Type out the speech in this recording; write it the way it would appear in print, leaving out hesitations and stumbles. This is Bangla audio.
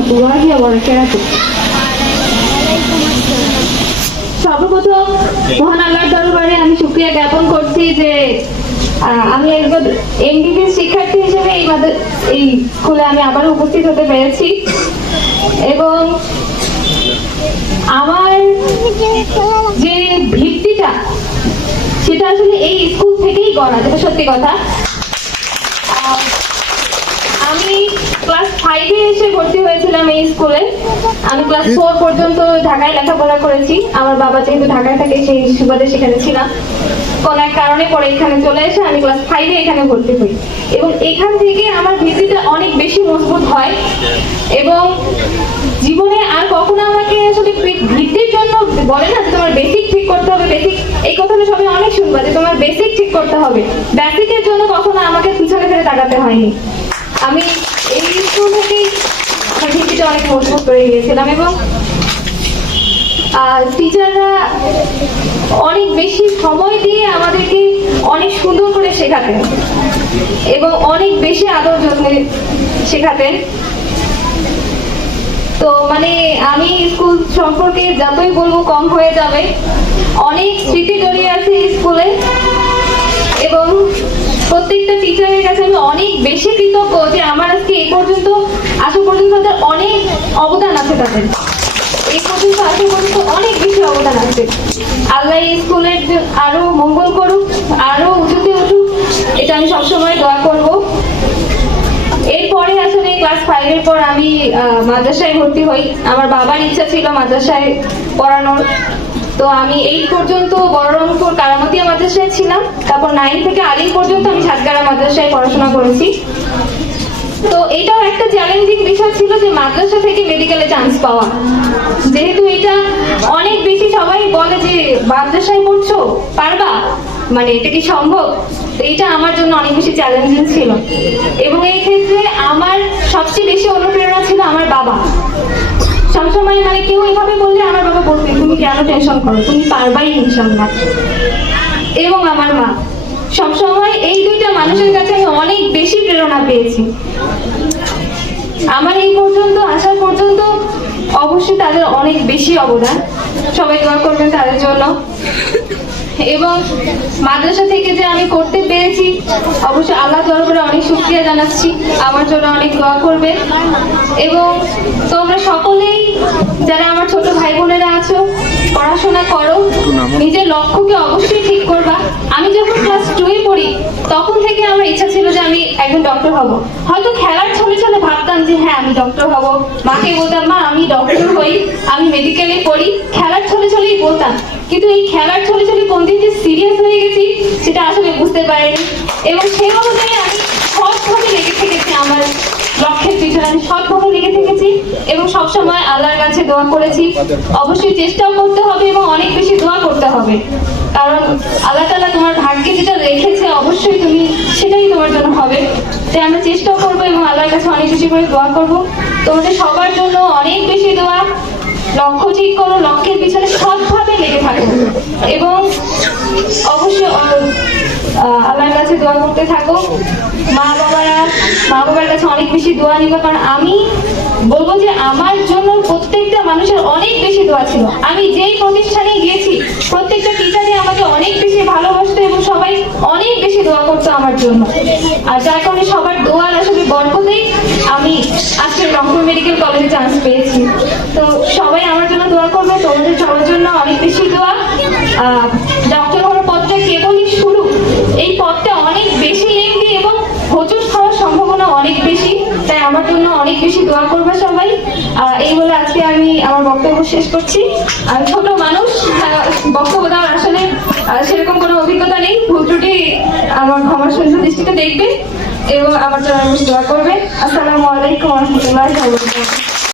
warahmatullahi wabarakatuh. সর্বপ্রথম মহান আল্লাহর দরবারে আমি শুকরিয়া জ্ঞাপন করছি যে আমি একজন এমবিবিএস শিক্ষার্থী হিসেবে এই স্কুলে আমি আবারও উপস্থিত হতে পেরেছি এবং আমার যে ভিত্তিটা সেটা আসলে এই স্কুল থেকেই গড়া, যেটা সত্যি কথা। আমি ক্লাস 5 এ এসে ভর্তি হয়েছিলাম এই স্কুলে। আমি ক্লাস 4 পর্যন্ত ঢাকায় লেখাপড়া করেছি। আমার বাবা যেহেতু ঢাকায় থাকে সেই সুবাদে সেখানে ছিলাম। কোন এক কারণে পরে এখানে চলে এসে আমি ক্লাস 5 এ এখানে ভর্তি হই এবং এখান থেকে আমার ভিত্তিটা অনেক বেশি মজবুত হয় এবং জীবনে আর কখনো আমাকে আসলে ভিত্তির জন্য বলে না যে তোমার বেসিক ঠিক করতে হবে। বেসিক এই কথাটা সবাই অনেক শুনবা যে তোমার বেসিক ঠিক করতে হবে। বেসিকের জন্য কখনো আমাকে পিছনে ফিরে তাকাতে হয়নি। আমি এই স্কুল থেকেই আমার ভিত্তিটা অনেক মজবুত করে গিয়েছিলাম এবং টিচাররা অনেক বেশি সময় দিয়ে আমাদেরকে অনেক সুন্দর করে শেখাতেন এবং অনেক বেশি আদর যত্নে শেখাতেন। তো মানে আমি স্কুল সম্পর্কে যতই বলবো কম হয়ে যাবে। অনেক স্মৃতি জড়িয়ে আছে স্কুলে এবং প্রত্যেকটা টিচারের কাছে আমি অনেক বেশি কৃতজ্ঞ যে আমার আজকে এই পর্যন্ত আসা পর্যন্ত তাদের অনেক অবদান আছে। তাদের এই পর্যন্ত আসা পর্যন্ত অনেক বেশি অবদান আছে। আল্লাহ এই স্কুলের আরো মঙ্গল করুক, আরো উঁচুতে উঠুক, এটা আমি সবসময় দোয়া করব। এরপরে আসলে ক্লাস 5 এর পর আমি মাদ্রাসায় ভর্তি হই। আমার বাবার ইচ্ছা ছিল মাদ্রাসায় পড়ানোর, তো আমি 8 পর্যন্ত বড়রংপুর কারামতিয়া মাদ্রাসায় ছিলাম। তারপর 9 থেকে আলিম পর্যন্ত আমি সাতগাড়া মাদ্রাসায় পড়াশোনা করেছি। তো এটাও একটা চ্যালেঞ্জিং বিষয় ছিল যে মাদ্রাসা থেকে মেডিকেলে চান্স পাওয়া, যেহেতু এটা অনেক বেশি সবাই বলে যে মাদ্রাসায় পড়ছো পারবা, মানে এটা কি সম্ভব। এটা আমার জন্য অনেক বেশি চ্যালেঞ্জিং ছিল এবং এই ক্ষেত্রে আমার সবচেয়ে বেশি অনুপ্রেরণা ছিল আমার বাবা। সবসময় মানে কেউ এভাবে বললে আমার বাবা বলতেন তুমি কেন টেনশন করো, তুমি পারবাই ইনশাআল্লাহ। এবং আমার মা সবসময় এই দুইটা মানুষের কাছে আমি অনেক বেশি প্রেরণা পেয়েছি। আমার এই পর্যন্ত আসা পর্যন্ত অবশ্যই তাদের অনেক বেশি অবদান। সবাই দোয়া করবেন তাদের জন্য। এবং মাদ্রাসা থেকে যে আমি করতে পেরেছি অবশ্যই আল্লাহ দরবারে অনেক শুকরিয়া জানাচ্ছি। আমার জন্য অনেক দোয়া করবে এবং তোমরা সকলেই যারা আমার ছোট ভাই বোনেরা আছো পড়াশোনা করো, নিজের লক্ষ্যকে অবশ্যই ঠিক করবা। আমি যখন ক্লাস 2 এ পড়ি তখন থেকে আমার ইচ্ছা ছিল যে আমি একজন ডক্টর হব। হয়তো খেলার ছলে ছলে ভাবতাম যে হ্যাঁ আমি ডক্টর হব, মাকে বলতাম মা আমি ডক্টর হই, আমি মেডিকেলে পড়ি, খেলার ছলে ছলেই বলতাম। কিন্তু এই খেলার ছলে ছলে কোন দিন যে সিরিয়াস হয়ে গেছি সেটা আসলে বুঝতে পারিনি এবং সেই অনুযায়ী আমি সৎভাবে লেগে থেকেছি। আমার লক্ষ্যের পিছনে আমি সৎভাবে লেগে থেকেছি এবং সবসময় আল্লাহর কাছে দোয়া করেছি। অবশ্যই চেষ্টাও করতে হবে এবং অনেক বেশি দোয়া করতে হবে, কারণ আল্লাহ তাআলা তোমার ভাগ্যে যেটা রেখেছে অবশ্যই তুমি সেটাই তোমার জন্য হবে। তাই আমরা চেষ্টাও করবো এবং আল্লাহর কাছে অনেক বেশি করে দোয়া করবো। তোমাদের সবার জন্য অনেক বেশি দোয়া। লক্ষ্য ঠিক করো, লক্ষ্যের পিছনে সৎভাবে লেগে থাকো এবং অবশ্যই আল্লাহর কাছে দোয়া করতে থাকো। মা বাবার কাছে অনেক বেশি দোয়া নিবে, কারণ আমি বলবো যে আমার জন্য প্রত্যেকটা মানুষের অনেক বেশি দোয়া ছিল। আমি যেই প্রতিষ্ঠানে গিয়েছি প্রত্যেকটা টিচারই আমাকে অনেক বেশি ভালোবাসতো এবং সবাই অনেক বেশি দোয়া করতো আমার জন্য। আর যার কারণে সবার দোয়ার আসলে বরকতেই আমি আজকে রংপুর মেডিকেল কলেজে চান্স পেয়েছি। তো সবাই আমার জন্য দোয়া করবে, তোমাদের সবার জন্য অনেক বেশি দোয়া। ডক্টর হওয়ার পথটা কেবলই শুরু, এই পথটা অনেক বেশি লেন্দি এবং হোঁচট খাওয়ার সম্ভাবনা অনেক বেশি। তাই আমার জন্য অনেক বেশি দোয়া করবে সবাই। এই বলে আজকে আমি আমার বক্তব্য শেষ করছি। আমি ছোট মানুষ, বক্তব্য দেওয়ার আসলে সেরকম কোনো অভিজ্ঞতা নেই। ভুল ত্রুটি আমার ক্ষমার সুন্দর দৃষ্টিতে দেখবে এবং আমার জন্য দোয়া করবে। আসসালামু আলাইকুম ওয়া রাহমাতুল্লাহি ওয়া বারাকাতুহু।